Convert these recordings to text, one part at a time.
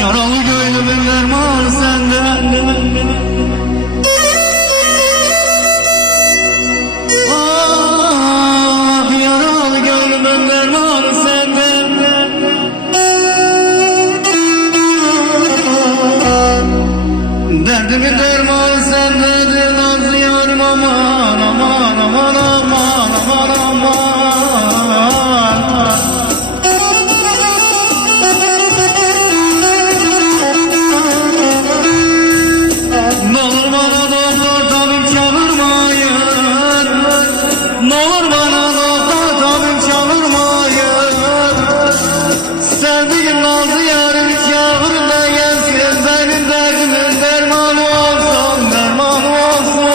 Yaralı gönlümün dermanı sende. Ah, yaralı gönlümün dermanı sende. Derdimin dermanı sendedir nazlı yarım, aman aman aman aman aman aman. N'olur bana doktor tabip çağırmayın, n'olur bana doktor tabip çağırmayın. Sevdiğim nazlı yarım çağırın da gelsin, benim derdimin dermanı olsun, dermanı olsun.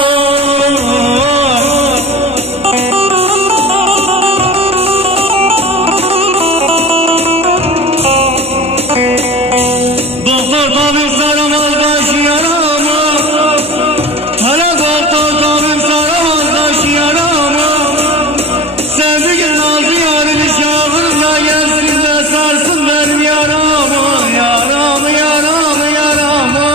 Doktor tabip saramaz başı yaramı, hala doktor tabip saramaz başı yaramı. Sevdiğim nazlı yarını çağırın da gelsin de sarsın benim yaramı, yaramı, yaramı, yaramı.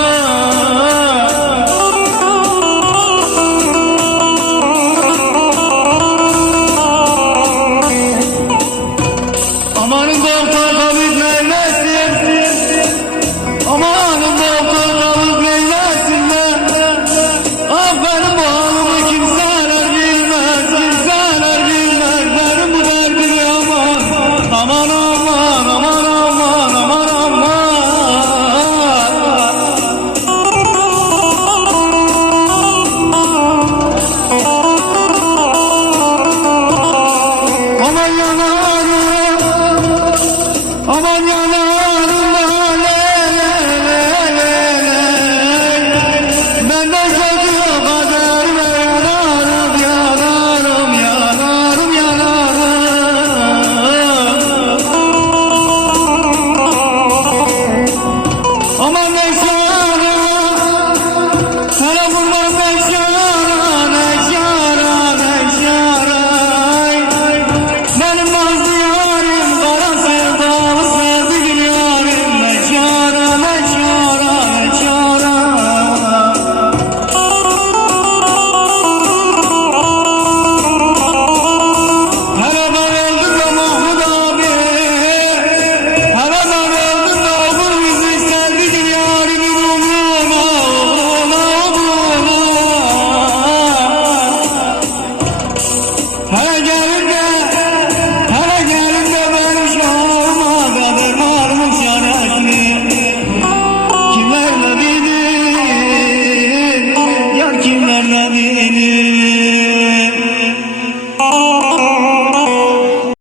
Amanın doktor tabip neylesin, amanın doktor tabip neylesin de. Ah, benim bu halımı kimseler bilmez, kimseler bilmez. Benim bu derdimi aman, aman aman aman aman aman aman. Aman yanarım, aman yanarım.